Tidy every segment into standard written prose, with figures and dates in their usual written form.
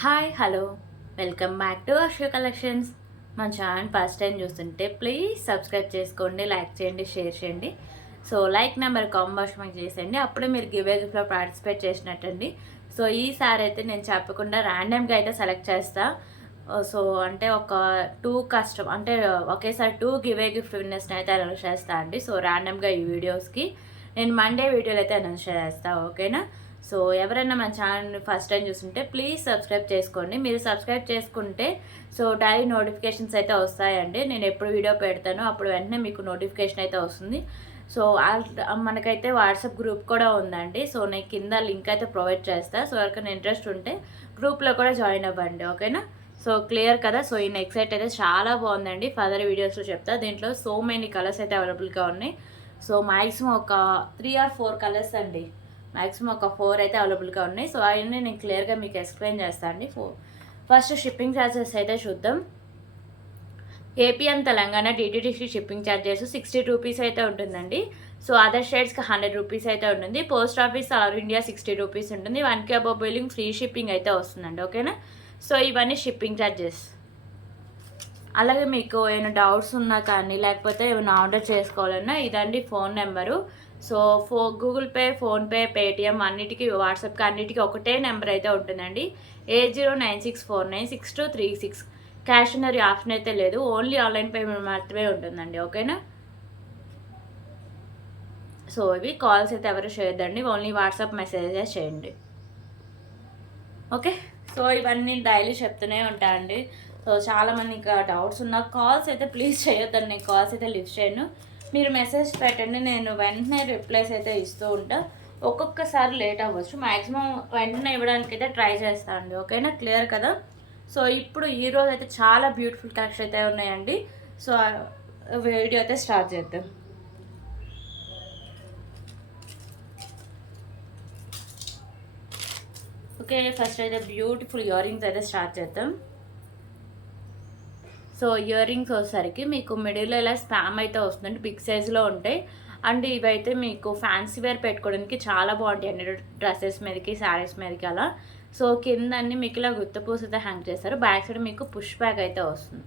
Hi hello welcome back to అక్షయ కలెక్షన్స్. మన channel first time చూస్తుంటే please subscribe చేసుకోండి, లైక్ చేయండి, షేర్ చేయండి. సో లైక్ నెంబర్ కాంబోషన్ చేసేయండి, అప్పుడే మీరు గివ్ గిఫ్ట్లో పార్టిసిపేట్ చేసినట్టండి. సో ఈసారి అయితే నేను చెప్పకుండా ర్యాండమ్గా అయితే సెలెక్ట్ చేస్తా. సో అంటే ఒక టూ కష్టం అంటే ఒకేసారి టూ గివ్ గిఫ్ట్ విన్నర్స్ని అయితే అనౌన్స్ చేస్తా అండి. సో ర్యాండమ్గా ఈ వీడియోస్కి నేను మండే వీడియోలు అయితే అనౌన్స్ చేస్తా, ఓకేనా? సో ఎవరైనా మన ఛానల్ని ఫస్ట్ టైం చూస్తుంటే ప్లీజ్ సబ్స్క్రైబ్ చేసుకోండి. మీరు సబ్స్క్రైబ్ చేసుకుంటే సో డైలీ నోటిఫికేషన్స్ అయితే వస్తాయండి. నేను ఎప్పుడు వీడియో పెడతానో అప్పుడు వెంటనే మీకు నోటిఫికేషన్ అయితే వస్తుంది. సో మనకైతే వాట్సాప్ గ్రూప్ కూడా ఉందండి. సో నేను కింద లింక్ అయితే ప్రొవైడ్ చేస్తాను. సో ఎవరికైనా ఇంట్రెస్ట్ ఉంటే గ్రూప్లో కూడా జాయిన్ అవ్వండి, ఓకేనా? సో క్లియర్ కదా. సో ఈ నెక్ సెట్ అయితే చాలా బాగుందండి. ఫర్దర్ వీడియోస్లో చెప్తా. దీంట్లో సో మెనీ కలర్స్ అయితే అవైలబుల్గా ఉన్నాయి. సో మ్యాక్సిమం ఒక 3 or 4 కలర్స్ అండి. మ్యాక్సిమం ఒక 4 అయితే అవైలబుల్గా ఉన్నాయి. సో అవన్నీ నేను క్లియర్గా మీకు ఎక్స్ప్లెయిన్ చేస్తాను అండి. ఫస్ట్ షిప్పింగ్ ఛార్జెస్ అయితే చూద్దాం. AP and Telangana DTDC shipping charges 60 రూపీస్ అయితే ఉంటుందండి. సో అదర్ స్టేట్స్కి 100 రూపీస్ అయితే ఉంటుంది. పోస్ట్ ఆఫీస్ ఆల్ ఇండియా 60 రూపీస్ ఉంటుంది. 1K above billing free shipping అయితే వస్తుందండి, ఓకేనా? సో ఇవన్నీ షిప్పింగ్ ఛార్జెస్. అలాగే మీకు ఏమైనా డౌట్స్ ఉన్నా కానీ లేకపోతే ఏమైనా ఆర్డర్ చేసుకోవాలన్నా ఇదండి phone number. So Google pay, PhonePe, Paytm అన్నిటికీ, వాట్సాప్కి అన్నిటికీ ఒకటే నెంబర్ అయితే ఉంటుందండి. 8096496236. క్యాష్ ఆన్ డెలివరీ ఆప్షన్ అయితే లేదు, ఓన్లీ ఆన్లైన్ పేమెంట్ మాత్రమే ఉంటుందండి, ఓకేనా? సో ఇవి కాల్స్ అయితే ఎవరు చేయొద్దండి, ఓన్లీ వాట్సాప్ మెసేజెస్ చేయండి, ఓకే? సో ఇవన్నీ డైలీ చెప్తూనే ఉంటాయండి. సో చాలామంది ఇంకా డౌట్స్ ఉన్న కాల్స్ అయితే ప్లీజ్ చేయొద్దండి. నేను కాల్స్ అయితే లిఫ్ట్ చేయను. మీరు మెసేజ్ పెట్టండి, నేను వెంటనే రిప్లైస్ అయితే ఇస్తూ ఉంటా. ఒక్కొక్కసారి లేట్ అవ్వచ్చు, మ్యాక్సిమం వెంటనే ఇవ్వడానికి అయితే ట్రై చేస్తాను అండి, ఓకేనా? క్లియర్ కదా. సో ఇప్పుడు ఈరోజు అయితే చాలా బ్యూటిఫుల్ కలెక్షన్ అయితే ఉన్నాయండి. సో వీడియో అయితే స్టార్ట్ చేద్దాం. ఓకే, ఫస్ట్ అయితే బ్యూటిఫుల్ ఇయర్ రింగ్స్ అయితే స్టార్ట్ చేద్దాం. సో ఇయర్ రింగ్స్ వచ్చేసరికి మీకు మిడిల్లో ఇలా స్పామ్ అయితే వస్తుందండి, బిగ్ సైజులో ఉంటాయి. అండ్ ఇవైతే మీకు ఫ్యాన్సీ వేర్ పెట్టుకోవడానికి చాలా బాగుంటాయి అండి, డ్రెస్సెస్ మీదకి, శారీస్ మీదకి అలా. సో కింద అన్ని మీకు ఇలా గుత్తపూస అయితే హ్యాంగ్ చేస్తారు. బ్యాక్ సైడ్ మీకు పుష్ బ్యాక్ అయితే వస్తుంది.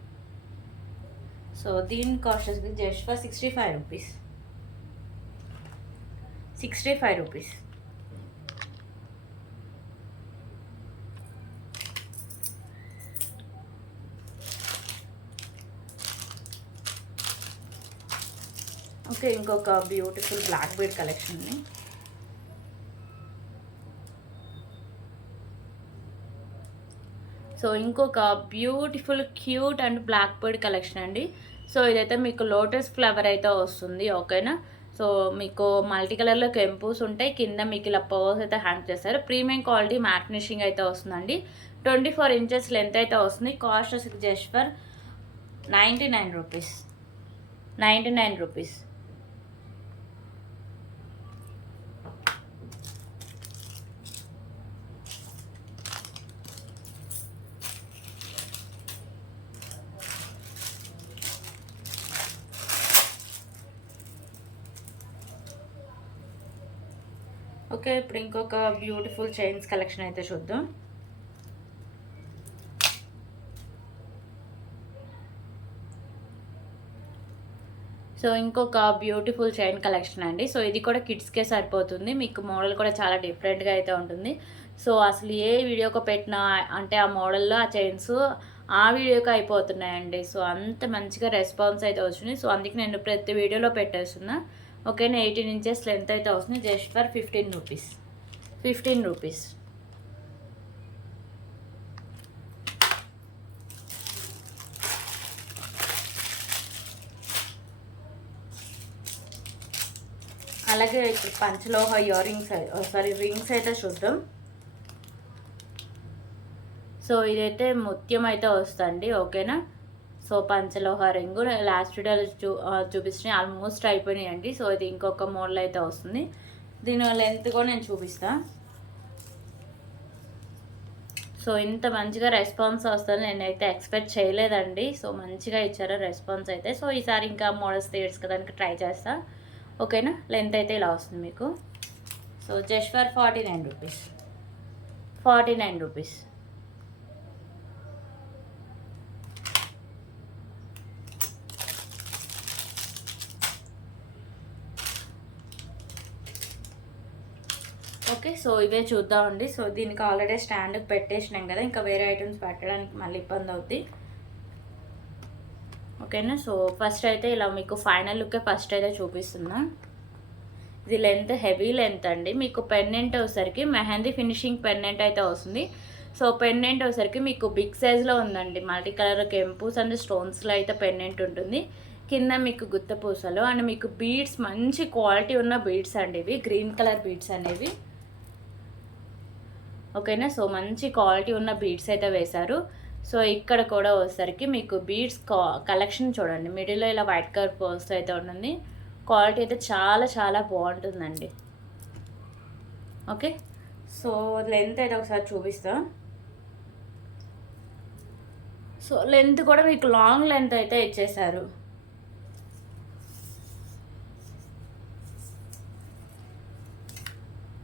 సో దీని కాస్ట్ వచ్చి just for 65 rupees. 65 rupees. Okay, ఇంకొక బ్యూటిఫుల్ బ్లాక్ బీడ్ కలెక్షన్ని. సో ఇంకొక beautiful cute and black bead collection అండి. సో ఇదైతే మీకు లోటస్ ఫ్లవర్ అయితే వస్తుంది, ఓకేనా? సో మీకు మల్టీ కలర్లో కెంపూస్ ఉంటాయి, కింద మీకు ఇలా పర్స్ అయితే హ్యాంగ్ చేస్తారు. ప్రీమియం క్వాలిటీ మ్యాట్ ఫినిషింగ్ అయితే వస్తుందండి. 24 ఇంచెస్ లెంత్ అయితే వస్తుంది. కాస్ట్ జస్ట్ ఫర్ 99 రూపీస్. 99 రూపీస్. ఓకే, ఇప్పుడు ఇంకొక బ్యూటిఫుల్ చైన్స్ కలెక్షన్ అయితే చూద్దాం. సో ఇంకొక బ్యూటిఫుల్ చైన్ కలెక్షన్ అండి. సో ఇది కూడా కిడ్స్కే సరిపోతుంది. మీకు మోడల్ కూడా చాలా డిఫరెంట్గా అయితే ఉంటుంది. సో అసలు ఏ వీడియోకి పెట్టినా అంటే ఆ మోడల్లో ఆ చైన్స్ ఆ వీడియోకి అయిపోతున్నాయండి. సో అంత మంచిగా రెస్పాన్స్ అయితే వచ్చింది. సో అందుకే నేను ప్రతి వీడియోలో పెట్టేస్తున్నా, ఓకేనా? 18 ఇంచెస్ లెంత్ అయితే వస్తుంది. జస్ట్ ఫర్ 15 రూపీస్. 15 రూపీస్. అలాగే ఇప్పుడు పంచలోహ ఇయర్ రింగ్స్ రింగ్స్ అయితే చూద్దాం. సో ఇదైతే ముత్యం అయితే వస్తుంది, ఓకేనా? సో పంచలోహ రింగు లాస్ట్ వీడియోలో చూపిస్తున్నాయి, ఆల్మోస్ట్ అయిపోయినాయండి. సో ఇది ఇంకొక మోడల్ అయితే వస్తుంది. దీని లెంత్ కూడా నేను చూపిస్తాను. సో ఇంత మంచిగా రెస్పాన్స్ వస్తుంది నేనైతే ఎక్స్పెక్ట్ చేయలేదండి. సో మంచిగా ఇచ్చారు రెస్పాన్స్ అయితే. సో ఈసారి ఇంకా మోడల్స్ తీసుకోవడానికి ట్రై చేస్తా, ఓకేనా? లెంత్ అయితే ఇలా వస్తుంది మీకు. సో జస్ట్ ఫర్ 49 రూపీస్. 49 రూపీస్. ఓకే, సో ఇవే చూద్దామండి. సో దీనికి ఆల్రెడీ స్టాండ్కి పెట్టేసినాం కదా, ఇంకా వేరే ఐటమ్స్ పెట్టడానికి మళ్ళీ ఇబ్బంది అవుద్ది. ఓకేనా. సో ఫస్ట్ అయితే ఇలా మీకు ఫైనల్ లుక్ ఫస్ట్ అయితే చూపిస్తున్నా. ఇది లెంత్ హెవీ లెంత్ అండి. మీకు పెండెంట్ వచ్చేసరికి మెహందీ ఫినిషింగ్ పెండెంట్ అయితే వస్తుంది. సో పెండెంట్ వచ్చేసరికి మీకు బిగ్ సైజ్లో ఉందండి. మల్టీ కలర్ కెంపుస్ అండ్ స్టోన్స్లో అయితే పెండెంట్ ఉంటుంది. కింద మీకు గుత్త పూసలు అండ్ మీకు బీడ్స్ మంచి క్వాలిటీ ఉన్న బీడ్స్ అండి. ఇవి గ్రీన్ కలర్ బీడ్స్ అనేవి. ఓకేనా. సో మంచి క్వాలిటీ ఉన్న బీడ్స్ అయితే వేశారు. సో ఇక్కడ కూడా వచ్చేసరికి మీకు బీడ్స్ కలెక్షన్ చూడండి. మిడిల్లో ఇలా వైట్ కలర్ పోస్ట్ అయితే ఉంటుంది. క్వాలిటీ అయితే చాలా చాలా బాగుంటుందండి. ఓకే, సో లెంత్ అయితే ఒకసారి చూపిస్తా. సో లెంత్ కూడా మీకు లాంగ్ లెంత్ అయితే ఇచ్చేసారు.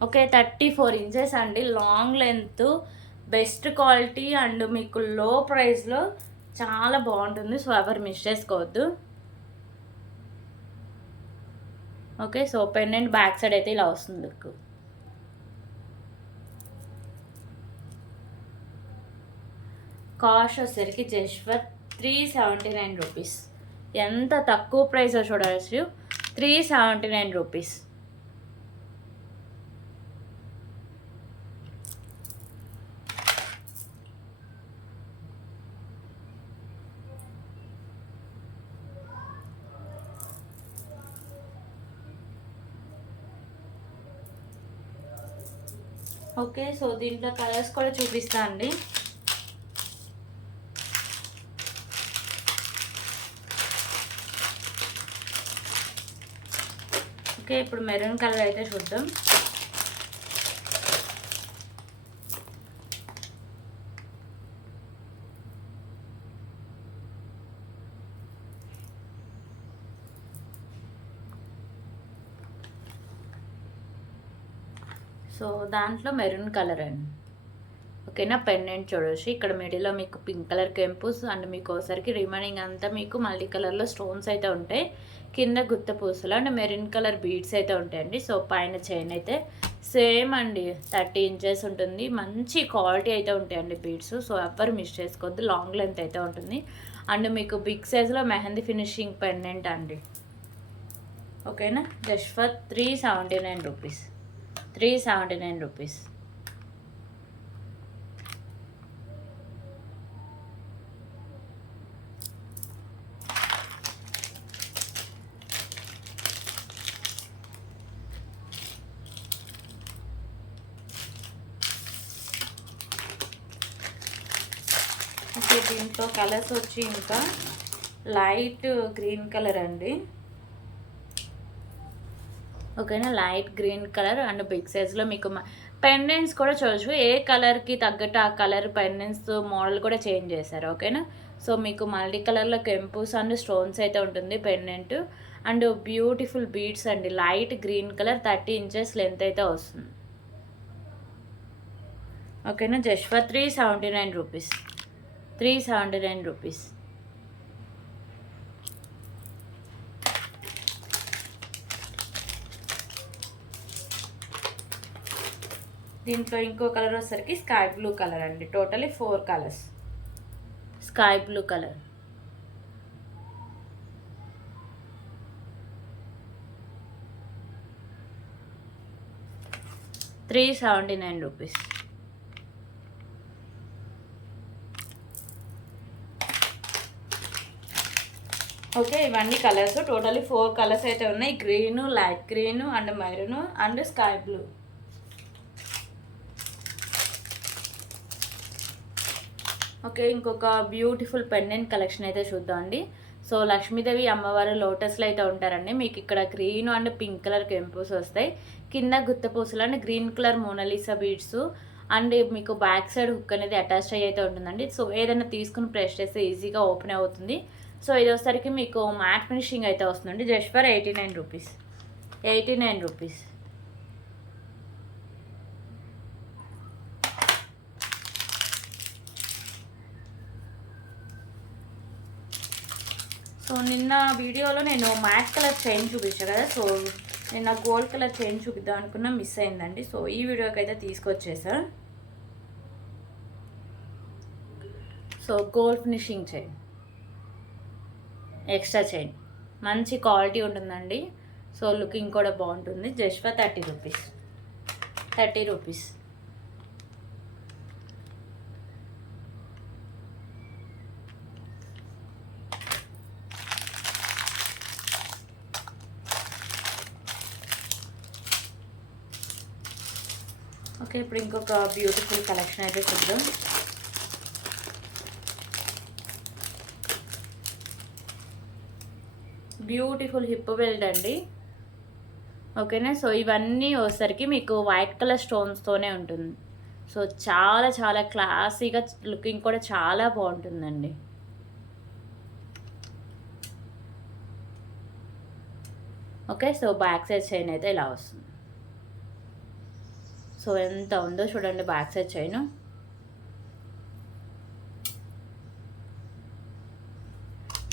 ఓకే, 34 ఇంచెస్ అండి long length. Best quality and మీకు లో ప్రైస్లో చాలా బాగుంటుంది. సో ఎవరు మిస్ చేసుకోవద్దు. Okay, so pendant back side అయితే ఇలా వస్తుంది మీకు. కాస్ట్ వచ్చేసరికి జస్ట్ ఫర్ 379 రూపీస్. ఎంత తక్కువ ప్రైస్ చూడవచ్చు. 379 రూపీస్. ఓకే, సో దీంట్లో కలర్స్ కూడా చూపిస్తా అండి. ఓకే, ఇప్పుడు మెరూన్ కలర్ అయితే చూద్దాం. సో దాంట్లో మెరూన్ కలర్ అండి. ఓకేనా. పెండెంట్ చూడవచ్చు. ఇక్కడ మిడిల్లో మీకు పింక్ కలర్ కెంపుస్ అండ్ మీకు ఒకసారికి రిమైనింగ్ అంతా మీకు మల్టీ కలర్లో స్టోన్స్ అయితే ఉంటాయి. కింద గుత్త పూసలు అండ్ మెరూన్ కలర్ బీడ్స్ అయితే ఉంటాయండి. సో పైన చైన్ అయితే సేమ్ అండి 30 ఇంచెస్ ఉంటుంది. మంచి క్వాలిటీ అయితే ఉంటాయండి బీడ్స్. సో ఎవ్వరు మిస్ చేసుకోవద్దు. లాంగ్ లెంత్ అయితే ఉంటుంది. అండ్ మీకు బిగ్ సైజ్లో మెహందీ ఫినిషింగ్ పెండెంట్ అండి. ఓకేనా. Just for 379 rupees. 379 rupees. Okay, దీంట్లో కలర్స్ వచ్చి ఇంకా లైట్ గ్రీన్ కలర్ అండి. ఓకేనా. Light green colour and big సైజ్లో మీకు పెండెంట్స్ కూడా చూడవచ్చు. ఏ కలర్కి తగ్గట్టు ఆ కలర్ పెండెంట్స్ మోడల్ కూడా చేంజ్ చేశారు. ఓకేనా. సో మీకు మల్టీ కలర్లో కెంపుస్ అండ్ స్టోన్స్ అయితే ఉంటుంది పెండెంట్. అండ్ బ్యూటిఫుల్ బీడ్స్ అండి. Light green colour 30 inches length అయితే వస్తుంది. ఓకేనా. Just for 379 rupees. 379 రూపీస్. దీంట్లో ఇంకో కలర్ వచ్చేసరికి స్కై బ్లూ కలర్ అండి. టోటలీ 4 కలర్స్. Sky blue colour. ₹379. ఓకే, ఇవన్నీ కలర్స్. టోటలీ 4 కలర్స్ అయితే ఉన్నాయి. Green, light green and maroon and sky blue. Okay, ఇంకొక బ్యూటిఫుల్ పెండెంట్ కలెక్షన్ అయితే చూద్దామండి. సో లక్ష్మీదేవి అమ్మవారు లోటస్లో అయితే ఉంటారండి. మీకు ఇక్కడ గ్రీన్ అండ్ పింక్ కలర్ కెంపుస్ వస్తాయి. కింద గుత్తపూసలు and green colour Mona Lisa beads and మీకు బ్యాక్ సైడ్ హుక్ అనేది అటాచ్ అయ్యి అయితే ఉంటుందండి. సో ఏదైనా తీసుకుని ప్రెస్ చేస్తే ఈజీగా ఓపెన్ అవుతుంది. సో ఇది వచ్చేసరికి మీకు మ్యాట్ ఫినిషింగ్ అయితే వస్తుందండి. Just for 89 rupees. 89 rupees. So నిన్న వీడియోలో నేను మ్యాట్ కలర్ చైన్ చూపించాను కదా. సో నేను నా గోల్డ్ కలర్ చైన్ చూపిద్దాం అనుకున్నా, మిస్ అయిందండి. సో ఈ వీడియోకి అయితే తీసుకొచ్చేసా. So gold finishing chain, extra chain, మంచి క్వాలిటీ ఉంటుందండి. సో లుకింగ్ కూడా బాగుంటుంది. Just for 30 rupees. 30 rupees. Okay, ఇప్పుడు ఇంకొక బ్యూటిఫుల్ కలెక్షన్ అయితే చూద్దాం. బ్యూటిఫుల్ హిప్ బెల్ట్ అండి. ఓకేనా. సో ఇవన్నీ వచ్చేసరికి మీకు వైట్ కలర్ స్టోన్స్తోనే ఉంటుంది. సో చాలా చాలా క్లాసీగా, లుకింగ్ కూడా చాలా బాగుంటుందండి. Okay, so back side chain అయితే ఇలా వస్తుంది. సో ఎంత ఉందో చూడండి back side chain.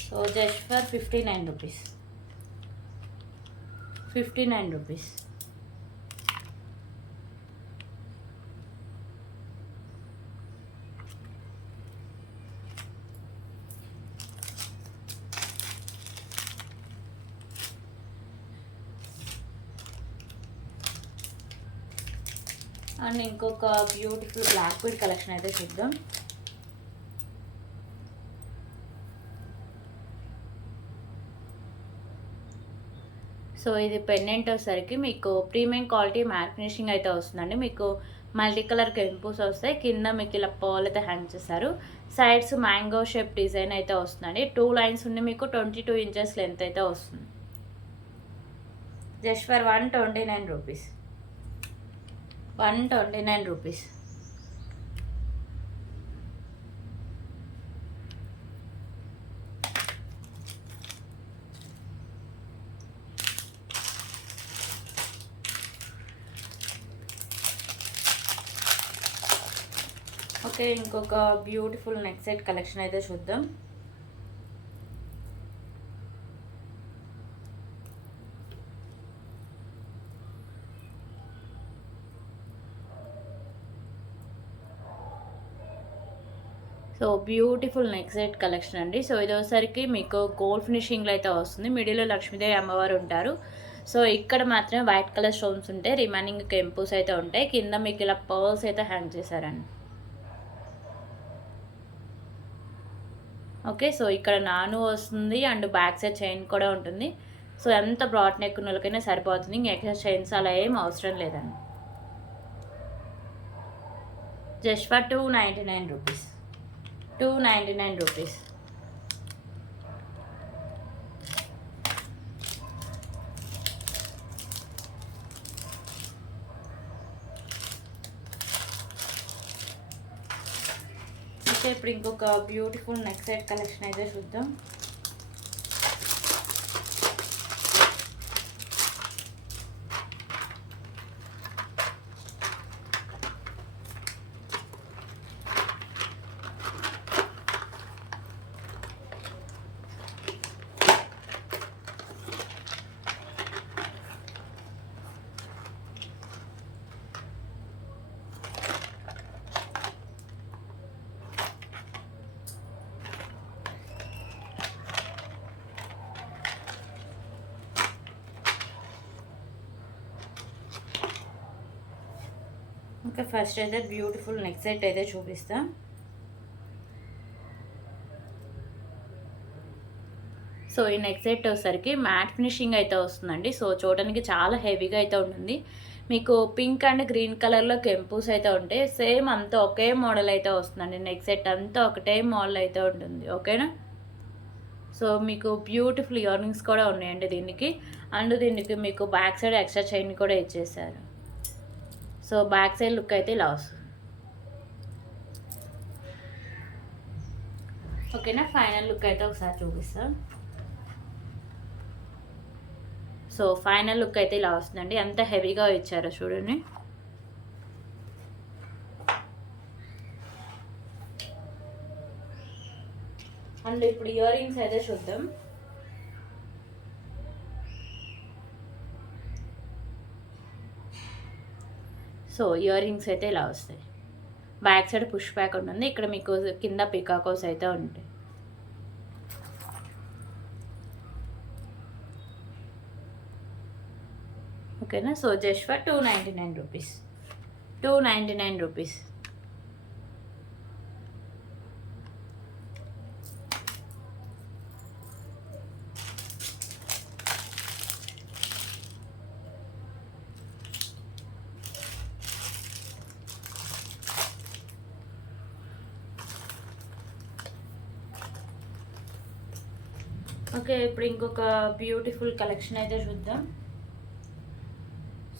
So just for 59 రూపీస్. 59 రూపీస్. అండ్ ఇంకొక బ్యూటిఫుల్ బ్లాక్ బీడ్ కలెక్షన్ అయితే చూద్దాం. సో ఇది పెండెంట్ వచ్చేసరికి మీకు ప్రీమియం క్వాలిటీ మ్యాట్ ఫినిషింగ్ అయితే వస్తుందండి. మీకు మల్టీ కలర్ కెంపుస్ వస్తాయి. కింద మీకు ఇలా పర్ల్ అయితే హ్యాంగ్ చేస్తారు. సైడ్స్ మ్యాంగో షేప్ డిజైన్ అయితే వస్తుందండి. 2 లైన్స్ ఉండి మీకు 22 ఇంచెస్ లెంత్ అయితే వస్తుంది. జస్ట్ ఫర్ 129 రూపీస్. 129 రూపీస్. ఓకే, ఇంకొక బ్యూటిఫుల్ నెక్ సెట్ కలెక్షన్ అయితే చూద్దాం. So beautiful neck set collection అండి. సో ఇది వచ్చేసరికి మీకు గోల్డ్ ఫినిషింగ్లో అయితే వస్తుంది. మిడిల్లో లక్ష్మీదేవి అమ్మవారు ఉంటారు. సో ఇక్కడ మాత్రమే వైట్ కలర్ స్టోన్స్ ఉంటాయి. రిమైనింగ్ కెంపుస్ అయితే ఉంటాయి. కింద మీకు ఇలా పర్ల్స్ అయితే హ్యాంగ్ చేశారండి. ఓకే, సో ఇక్కడ నాను వస్తుంది అండ్ బ్యాక్ సైడ్ చైన్ కూడా ఉంటుంది. సో ఎంత బ్రాడ్ నెక్ ఉన్న వాళ్ళకైనా సరిపోతుంది. ఇంక ఎక్స్ట్రా చైన్స్ అలా ఏం అవసరం లేదండి. జస్ట్ ఫర్ 299 రూపీస్. 299 రూపీస్. అయితే ఇప్పుడు ఇంకొక బ్యూటిఫుల్ నెక్ సెట్ కలెక్షన్ అయితే చూద్దాం. ఓకే, ఫస్ట్ అయితే బ్యూటిఫుల్ నెక్ సెట్ అయితే చూపిస్తాం. సో ఈ నెక్ సెట్ వచ్చేసరికి మ్యాట్ ఫినిషింగ్ అయితే వస్తుందండి. సో చూడడానికి చాలా హెవీగా అయితే ఉంటుంది. మీకు పింక్ అండ్ గ్రీన్ కలర్లో కెంపుస్ అయితే ఉంటాయి. సేమ్ అంతా ఒకే మోడల్ అయితే వస్తుందండి. నెక్ సెట్ అంతా ఒకటే మోడల్ అయితే ఉంటుంది. ఓకేనా. సో మీకు బ్యూటిఫుల్ ఇయర్ రింగ్స్ కూడా ఉన్నాయండి దీనికి. అండ్ దీనికి మీకు బ్యాక్ సైడ్ ఎక్స్ట్రా చైన్ కూడా ఇచ్చేసారు. సో బ్యాక్ సైడ్ లుక్ అయితే ఇలా వస్తుంది. ఓకేనా. ఫైనల్ లుక్ అయితే ఒకసారి చూపిస్తాను. సో ఫైనల్ లుక్ అయితే ఇలా వస్తుందండి. ఎంత హెవీగా ఇచ్చారో చూడండి. అండ్ ఇప్పుడు ఇయర్ రింగ్స్ అయితే చూద్దాం. సో ఇయర్ రింగ్స్ అయితే ఇలా వస్తాయి. బ్యాక్ సైడ్ పుష్ బ్యాక్ ఉంటుంది. ఇక్కడ మీకు కింద పికాకోస్ అయితే ఉంటాయి. ఓకేనా. సో జస్ట్ ఫర్ 299 రూపీస్. 299 రూపీస్. ఓకే, ఇప్పుడు ఇంకొక బ్యూటిఫుల్ కలెక్షన్ అయితే చూద్దాం.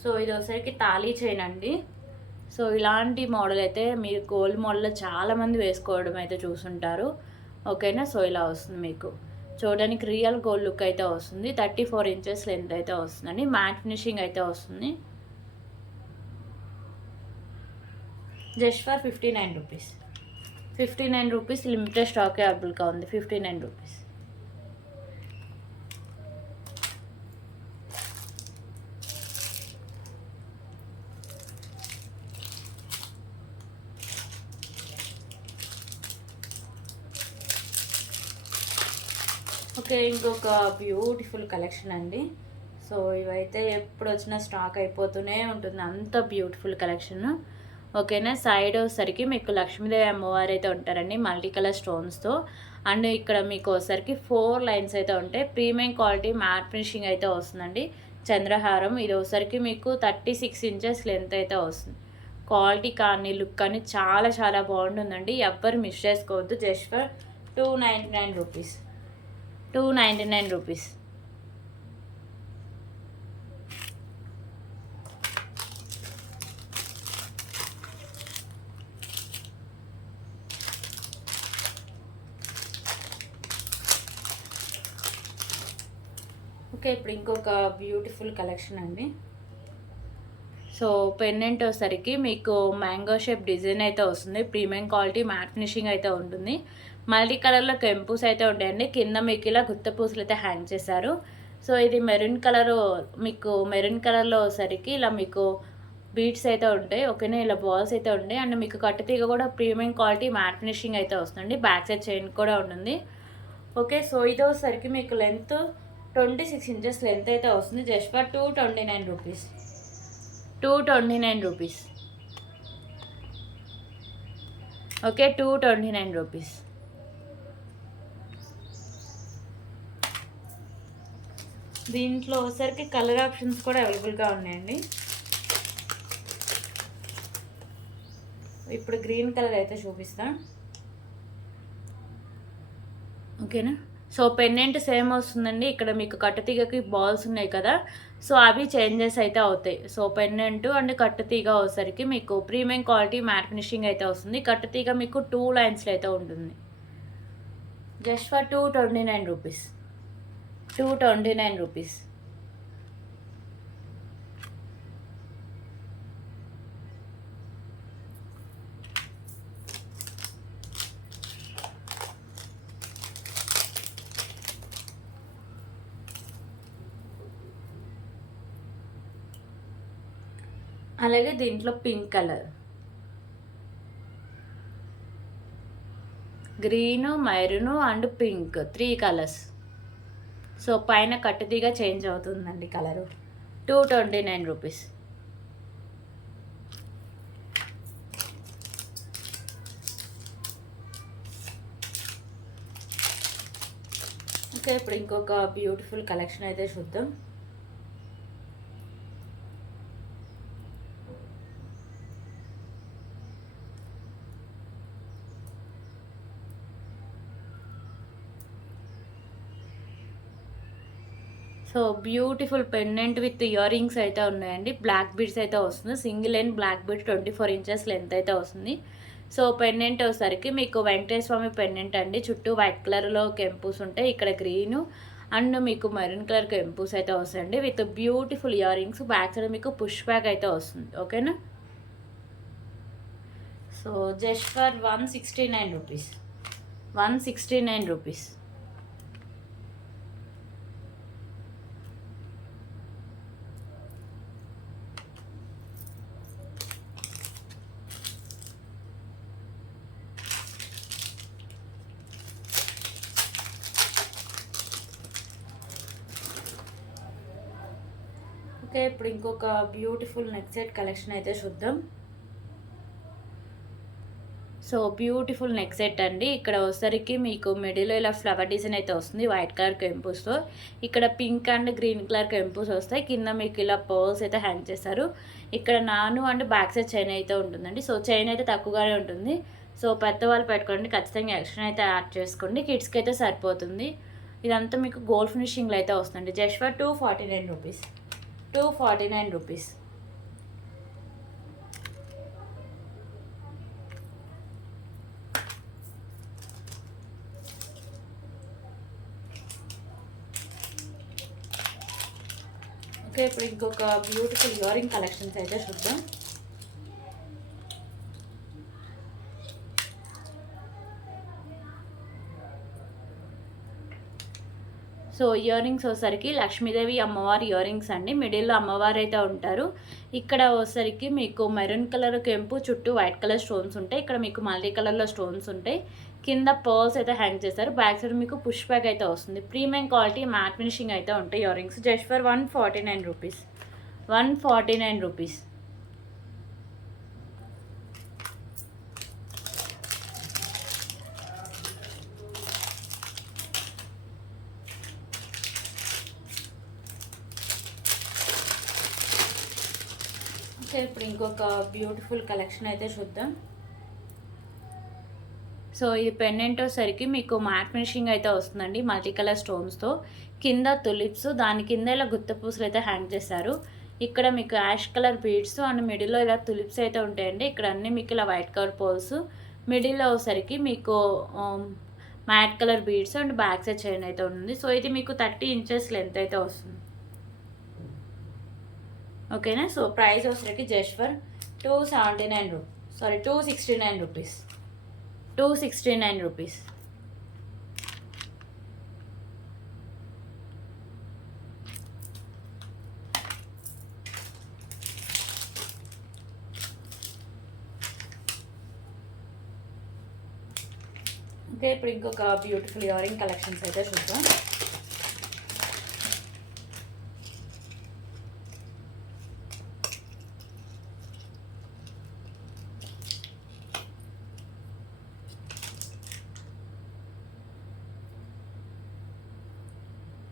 సో ఇది ఒకసారికి తాళీ చైన్ అండి. సో ఇలాంటి మోడల్ అయితే మీరు గోల్డ్ మోడల్లో చాలామంది వేసుకోవడం అయితే చూసుంటారు. ఓకేనా. సో ఇలా వస్తుంది మీకు చూడడానికి రియల్ గోల్డ్ లుక్ అయితే వస్తుంది. 34 ఇంచెస్ లెంత్ అయితే వస్తుందండి. మ్యాట్ ఫినిషింగ్ అయితే వస్తుంది. జస్ట్ ఫర్ 59 రూపీస్. 59 రూపీస్. లిమిటెడ్ స్టాక్ అవైలబుల్గా ఉంది. 59 రూపీస్. ఓకే, ఇంకొక బ్యూటిఫుల్ కలెక్షన్ అండి. సో ఇవైతే ఎప్పుడు వచ్చినా స్టాక్ అయిపోతూనే ఉంటుంది, అంత బ్యూటిఫుల్ కలెక్షన్. ఓకేనా. సైడ్ వచ్చేసరికి మీకు లక్ష్మీదేవి అమ్మవారు అయితే ఉంటారండి మల్టీ కలర్ స్టోన్స్తో. అండ్ ఇక్కడ మీకు వచ్చేసరికి 4 లైన్స్ అయితే ఉంటాయి. ప్రీమియం క్వాలిటీ మ్యాట్ ఫినిషింగ్ అయితే వస్తుందండి. చంద్రహారం ఇది వచ్చేసరికి మీకు 36 ఇంచెస్ లెంత్ అయితే వస్తుంది. క్వాలిటీ కానీ లుక్ కానీ చాలా చాలా బాగుంటుందండి. ఎవ్వరు మిస్ చేసుకోవద్దు. జస్ట్ ఫర్ 299 రూపీస్. 299 రూపీస్. ఓకే, ఇప్పుడు ఇంకొక బ్యూటిఫుల్ కలెక్షన్ అండి. సో పెండెంట్ వచ్చేసరికి మీకు మ్యాంగో షేప్ డిజైన్ అయితే వస్తుంది. ప్రీమియం క్వాలిటీ మ్యాట్ ఫినిషింగ్ అయితే ఉంటుంది. మల్టీ కలర్లో కెంపూస్ అయితే ఉంటాయండి. కింద మీకు ఇలా గుత్త పూసలు అయితే హ్యాంగ్ చేశారు. సో ఇది మెరూన్ కలర్, మీకు మెరూన్ కలర్లో వచ్చేసరికి ఇలా మీకు బీట్స్ అయితే ఉంటాయి. ఓకేనా. ఇలా బాల్స్ అయితే ఉంటాయి. అండ్ మీకు కట్టుతీగ కూడా ప్రీమియం క్వాలిటీ మ్యాట్ ఫినిషింగ్ అయితే వస్తుంది. బ్యాక్ సైడ్ చైన్ కూడా ఉంటుంది. ఓకే, సో ఇది వచ్చేసరికి మీకు లెంత్ 26 ఇంచెస్ లెంత్ అయితే వస్తుంది. Just for 229 rupees. 229 rupees. Okay, 229 రూపీస్. దీంట్లో ఒకసారికి కలర్ ఆప్షన్స్ కూడా అవైలబుల్గా ఉన్నాయండి. ఇప్పుడు గ్రీన్ కలర్ అయితే చూపిస్తాను. ఓకేనా. సో పెండెంట్ సేమ్ వస్తుందండి. ఇక్కడ మీకు కట్టుతీగకి బాల్స్ ఉన్నాయి కదా, సో అవి చేంజెస్ అయితే అవుతాయి. సో పెండెంట్ అండ్ కట్టుతీగ వచ్చేసరికి మీకు ప్రీమియం క్వాలిటీ మ్యాట్ ఫినిషింగ్ అయితే వస్తుంది. కట్టుతీగ మీకు 2 లైన్స్లో అయితే ఉంటుంది. Just for 229 rupees. 229 రూపీస్. అలాగే దీంట్లో pink colour, green, maroon and pink 3 colours. So పైన కట్టుతీగా చేంజ్ అవుతుందండి కలరు. 229 రూపీస్. ఓకే, ఇప్పుడు ఇంకొక బ్యూటిఫుల్ కలెక్షన్ అయితే చూద్దాం. So beautiful pendant with earrings అయితే ఉన్నాయండి. బ్లాక్ బీడ్స్ అయితే వస్తుంది. Single line black bead 24 inches length అయితే వస్తుంది. సో పెండెంట్ వచ్చేసరికి మీకు వెంకటేశ్వర స్వామి పెండెంట్ అండి. చుట్టూ వైట్ కలర్లో కెంపూస్ ఉంటాయి. ఇక్కడ గ్రీను అండ్ మీకు మెరూన్ కలర్ కెంపూస్ అయితే వస్తాయండి with beautiful ear rings. Back side మీకు పుష్ బ్యాక్ అయితే వస్తుంది. ఓకేనా. సో జస్ట్ ఫర్ 169 రూపీస్. 169 రూపీస్. ఓకే, ఇప్పుడు ఇంకొక బ్యూటిఫుల్ నెక్ సెట్ కలెక్షన్ అయితే చూద్దాం. సో బ్యూటిఫుల్ నెక్ సెట్ అండి. ఇక్కడ వచ్చేసరికి మీకు మిడిల్లో ఇలా ఫ్లవర్ డిజైన్ అయితే వస్తుంది వైట్ కలర్ కెంపుస్తో. ఇక్కడ పింక్ అండ్ గ్రీన్ కలర్ కెంపుస్ వస్తాయి. కింద మీకు ఇలా పర్ల్స్ అయితే హ్యాంగ్ చేస్తారు. ఇక్కడ నాను అండ్ బ్యాక్ సైడ్ చైన్ అయితే ఉంటుందండి. సో చైన్ అయితే తక్కువగానే ఉంటుంది. సో పెద్దవాళ్ళు పెట్టుకోండి, ఖచ్చితంగా ఎక్స్ట్రా అయితే యాడ్ చేసుకోండి. కిడ్స్కి అయితే సరిపోతుంది. ఇదంతా మీకు గోల్డ్ ఫినిషింగ్లో అయితే వస్తుంది. జస్ట్ ఫర్ 249 రూపీస్. 249 రూపీస్. ఓకే, ఇప్పుడు ఇంకొక బ్యూటిఫుల్ ఇయరింగ్ కలెక్షన్స్ అయితే చూద్దాం. సో ఇయర్ రింగ్స్ వచ్చేసరికి లక్ష్మీదేవి అమ్మవారి ఇయర్ రింగ్స్ అండి. మిడిల్లో అమ్మవారు అయితే ఉంటారు. ఇక్కడ వచ్చేసరికి మీకు మెరూన్ కలర్ కెంపు చుట్టూ వైట్ కలర్ స్టోన్స్ ఉంటాయి. ఇక్కడ మీకు మల్టీ కలర్లో స్టోన్స్ ఉంటాయి. కింద పర్ల్స్ అయితే హ్యాంగ్ చేస్తారు. బ్యాక్ సైడ్ మీకు పుష్ బ్యాక్ అయితే వస్తుంది. ప్రీమియం క్వాలిటీ మ్యాట్ ఫినిషింగ్ అయితే ఉంటాయి ఇయర్ రింగ్స్. జస్ట్ ఫర్ 149 రూపీస్. 149 రూపీస్. ఓకే, ఇప్పుడు ఇంకొక బ్యూటిఫుల్ కలెక్షన్ అయితే చూద్దాం. సో ఇది పెండెంట్ వచ్చేసరికి మీకు మ్యాట్ ఫినిషింగ్ అయితే వస్తుందండి మల్టీ కలర్ స్టోన్స్తో. కింద తులిప్స్, దాని కింద ఇలా గుత్త పూసలు అయితే హ్యాంగ్ చేశారు. ఇక్కడ మీకు యాష్ కలర్ బీడ్స్ అండ్ మిడిల్లో ఇలా తులిప్స్ అయితే ఉంటాయండి. ఇక్కడ అన్నీ మీకు ఇలా వైట్ కలర్ పోల్స్, మిడిల్లో వచ్చేసరికి మీకు mat colour beads and back side chain అయితే ఉంటుంది. సో ఇది మీకు 30 ఇంచెస్ లెంత్ అయితే వస్తుంది. ఓకేనా. సో ప్రైస్ వచ్చేసరికి జస్ట్ ఫర్ 269 రూపీస్. 269 రూపీస్. ఓకే, ఇప్పుడు ఇంకొక బ్యూటిఫుల్ ఇయరింగ్ కలెక్షన్స్ అయితే చూద్దాం.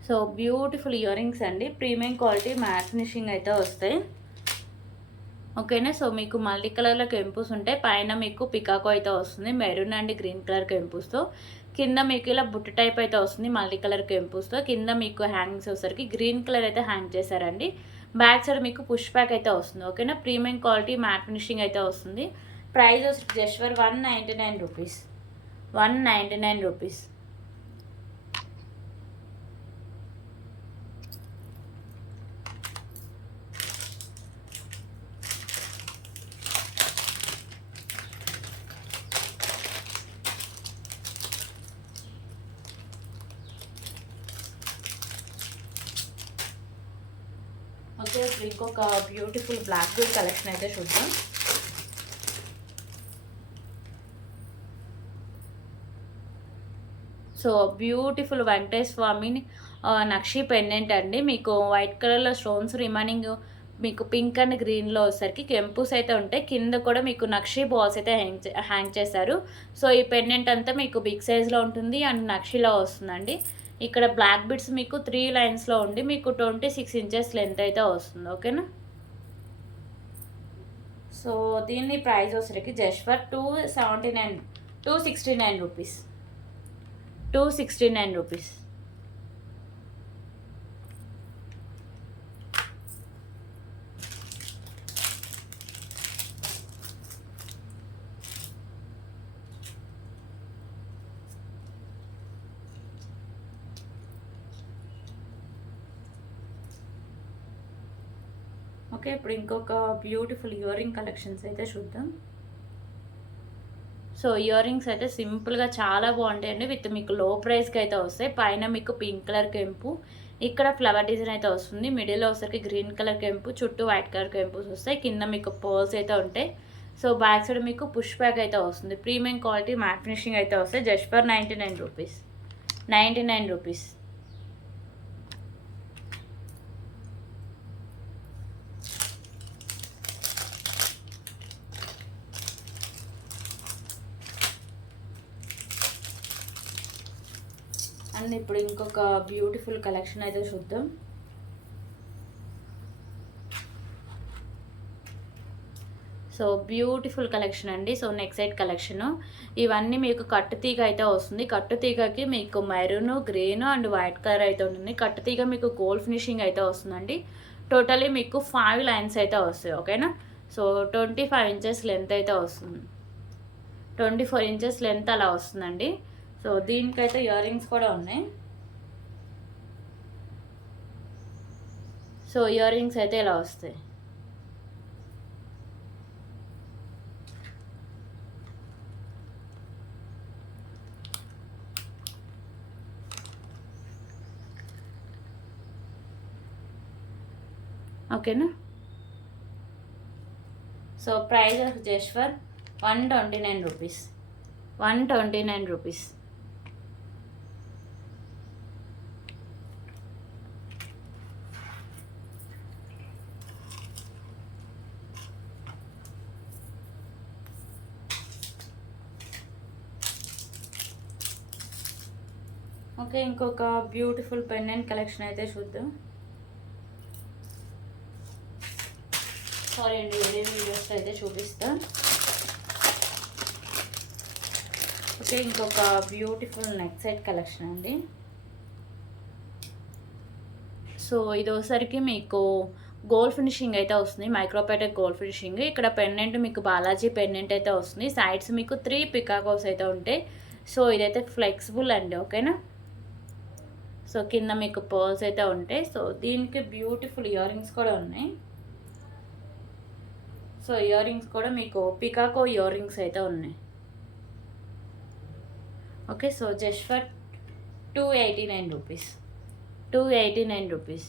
సో బ్యూటిఫుల్ ఇయర్ రింగ్స్ అండి. ప్రీమియం క్వాలిటీ మ్యాట్ ఫినిషింగ్ అయితే వస్తాయి. ఓకేనా. సో మీకు మల్టీ కలర్లో కెంపుస్ ఉంటాయి. పైన మీకు పికాకో అయితే వస్తుంది మెరూన్ అండ్ గ్రీన్ కలర్ కెంపుస్తో. కింద మీకు ఇలా బుట్ట టైప్ అయితే వస్తుంది మల్టీ కలర్ కెంపుస్తో. కింద మీకు హ్యాంగింగ్స్ వచ్చేసరికి గ్రీన్ కలర్ అయితే హ్యాంగ్ చేశారండి. బ్యాక్ సైడ్ మీకు పుష్ బ్యాక్ అయితే వస్తుంది. ఓకేనా. ప్రీమియం క్వాలిటీ మ్యాట్ ఫినిషింగ్ అయితే వస్తుంది. ప్రైస్ వచ్చి జస్ట్ ఫర్ 199 రూపీస్. 199 రూపీస్. ఓకే, ఇప్పుడు ఇంకొక బ్యూటిఫుల్ బ్లాక్ బీడ్ కలెక్షన్ అయితే చూద్దాం. సో బ్యూటిఫుల్ వెంకటేశ్వర స్వామి నక్షి పెండెంట్ అండి. మీకు వైట్ కలర్లో స్టోన్స్ రిమైనింగ్ మీకు పింక్ అండ్ గ్రీన్లో వచ్చేసరికి కెంపుస్ అయితే ఉంటాయి. కింద కూడా మీకు నక్షి బాల్స్ అయితే హ్యాంగ్ చేశారు. సో ఈ పెండెంట్ అంతా మీకు బిగ్ సైజ్లో ఉంటుంది అండ్ నక్షిలో వస్తుందండి. ఇక్కడ బ్లాక్ బిడ్స్ మీకు 3 లైన్స్లో ఉండి మీకు 26 ఇంచెస్ లెంత్ అయితే వస్తుంది. ఓకేనా. సో దీన్ని ప్రైస్ వచ్చేసరికి జస్ట్ ఫర్ 269 రూపీస్. 269 రూపీస్. ఓకే, ఇప్పుడు ఇంకొక బ్యూటిఫుల్ ఇయర్ రింగ్ కలెక్షన్స్ అయితే చూద్దాం. సో ఇయర్ రింగ్స్ అయితే సింపుల్గా చాలా బాగుంటాయండి. విత్ మీకు లో ప్రైస్కి అయితే వస్తాయి. పైన మీకు పింక్ కలర్ కెంపు, ఇక్కడ ఫ్లవర్ డిజైన్ అయితే వస్తుంది. మిడిల్లో వచ్చరికి గ్రీన్ కలర్ కెంపు, చుట్టూ వైట్ కలర్ కెంపుస్ వస్తాయి. కింద మీకు పర్ల్స్ అయితే ఉంటాయి. సో బ్యాక్ సైడ్ మీకు పుష్ బ్యాక్ అయితే వస్తుంది. ప్రీమియం క్వాలిటీ మ్యాట్ ఫినిషింగ్ అయితే వస్తాయి. జస్ట్ ఫర్ 99 రూపీస్. 99 రూపీస్. అండ్ ఇప్పుడు ఇంకొక బ్యూటిఫుల్ కలెక్షన్ అయితే చూద్దాం. సో బ్యూటిఫుల్ కలెక్షన్ అండి. సో నెక్స్ట్ సైడ్ కలెక్షన్ ఇవన్నీ మీకు కట్టుతీగ అయితే వస్తుంది. కట్టుతీగకి మీకు maroon, green and white colour అయితే ఉంటుంది. కట్టుతీగ మీకు గోల్డ్ ఫినిషింగ్ అయితే వస్తుందండి. టోటలీ మీకు 5 లైన్స్ అయితే వస్తాయి. ఓకేనా. సో 25 ఇంచెస్ లెంత్ అయితే వస్తుంది. 24 ఇంచెస్ లెంత్ అలా వస్తుందండి. సో దీనికైతే ఇయర్ రింగ్స్ కూడా ఉన్నాయి. సో ఇయర్ రింగ్స్ అయితే ఇలా వస్తాయి. ఓకేనా. సో ప్రైస్ జస్ట్ ఫర్ 129 రూపీస్. 129 రూపీస్. ఓకే, ఇంకొక బ్యూటిఫుల్ పెండెంట్ కలెక్షన్ అయితే చూద్దాం. సారీ అండి, వేరే వీడియోస్ అయితే చూపిస్తా. ఓకే, ఇంకొక బ్యూటిఫుల్ నెక్ సెట్ కలెక్షన్ అండి. సో ఇది ఒకసారికి మీకు గోల్డ్ ఫినిషింగ్ అయితే వస్తుంది. మైక్రోపేటెక్ గోల్డ్ ఫినిషింగ్. ఇక్కడ పెండెంట్ మీకు బాలాజీ పెండెంట్ అయితే వస్తుంది. సైడ్స్ మీకు 3 పికాకోస్ అయితే ఉంటాయి. సో ఇదైతే ఫ్లెక్సిబుల్ అండి. ఓకేనా. సో కింద మీకు పర్ల్స్ అయితే ఉంటాయి. సో దీనికి బ్యూటిఫుల్ ఇయర్ రింగ్స్ కూడా ఉన్నాయి. సో ఇయర్ రింగ్స్ కూడా మీకు పికాకో ఇయర్ రింగ్స్ అయితే ఉన్నాయి. ఓకే, సో జస్ట్ ఫర్ 289 రూపీస్. 289 రూపీస్.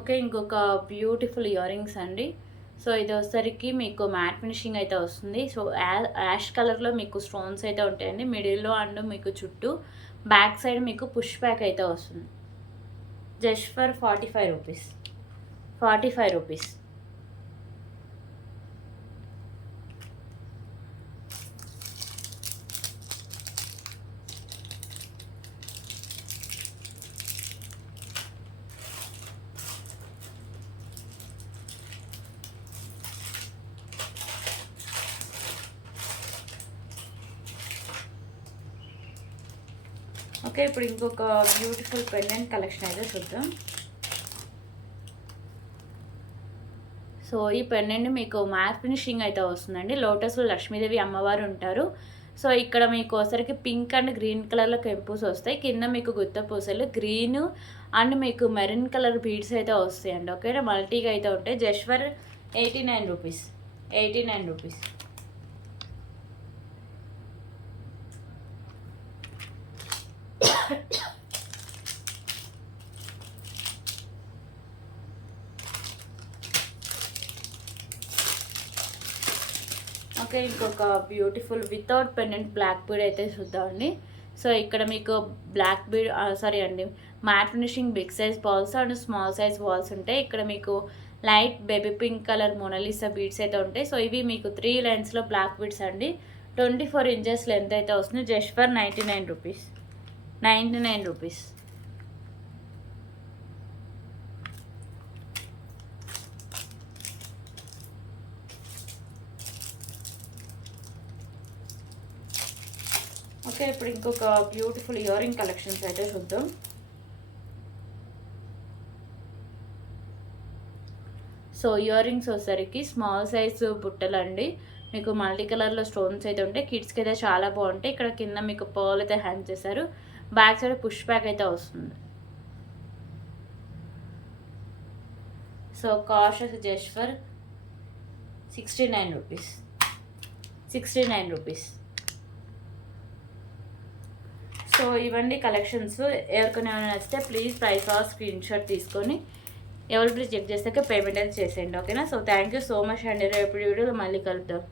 ఓకే, ఇంకొక బ్యూటిఫుల్ ఇయర్ రింగ్స్ అండి. సో ఇది వచ్చేసరికి మీకు మ్యాట్ ఫినిషింగ్ అయితే వస్తుంది. సో యాష్ కలర్లో మీకు స్టోన్స్ అయితే ఉంటాయండి మిడిల్లో అండ్ మీకు చుట్టూ. బ్యాక్ సైడ్ మీకు పుష్ బ్యాక్ అయితే వస్తుంది. జస్ట్ ఫర్ 45 రూపీస్. 45 రూపీస్. ఓకే, ఇప్పుడు ఇంకొక బ్యూటిఫుల్ పెండెంట్ కలెక్షన్ అయితే చూద్దాం. సో ఈ పెండెంట్ మీకు మ్యాట్ ఫినిషింగ్ అయితే వస్తుందండి. లోటస్లో లక్ష్మీదేవి అమ్మవారు ఉంటారు. సో ఇక్కడ మీకు ఒకసారికి పింక్ అండ్ గ్రీన్ కలర్లో కెంపూస్ వస్తాయి. కింద మీకు గుత్త పూసలు గ్రీన్ అండ్ మీకు మెరూన్ కలర్ బీడ్స్ అయితే వస్తాయండి. ఓకేనా. మల్టీగా అయితే ఉంటాయి. Just for 89 rupees. 89 rupees. Okay, ఇంకొక beautiful without pendant black bead అయితే చూద్దామండి. సో ఇక్కడ మీకు బ్లాక్ బీడ్ సారీ అండి matte finishing big size balls and small size balls ఉంటాయి. ఇక్కడ మీకు light baby pink colour Mona Lisa beads అయితే ఉంటాయి. సో ఇవి మీకు 3 లైన్స్లో బ్లాక్ బీడ్స్ అండి. 24 ఇంచెస్ లెంత్ అయితే వస్తుంది. జస్ట్ ఫర్ 99 రూపీస్. 99 రూపీస్. ఓకే, ఇప్పుడు ఇంకొక బ్యూటిఫుల్ ఇయర్ రింగ్ కలెక్షన్స్ అయితే చూద్దాం. సో ఇయర్ రింగ్స్ వచ్చేసరికి స్మాల్ సైజ్ బుట్టలు అండి. మీకు మల్టీ కలర్లో స్టోన్స్ అయితే ఉంటాయి. కిడ్స్కి అయితే చాలా బాగుంటాయి. ఇక్కడ కింద మీకు పర్ల్ అయితే హ్యాంగ్ చేశారు. బ్యాక్ సైడ్ పుష్ బ్యాక్ అయితే వస్తుంది. సో కాస్ట్ జస్ట్ ఫర్ 69 రూపీస్. 69 రూపీస్. సో ఇవన్నీ కలెక్షన్స్. ఎవరికైనా నచ్చితే ప్లీజ్ ప్రైస్ స్క్రీన్ షాట్ తీసుకొని ఎవరి చెక్ చేసాక పేమెంట్ అయితే చేసేయండి. ఓకేనా. So thank you so much అండి. రేపు వీడియోలో మళ్ళీ కలుద్దాం.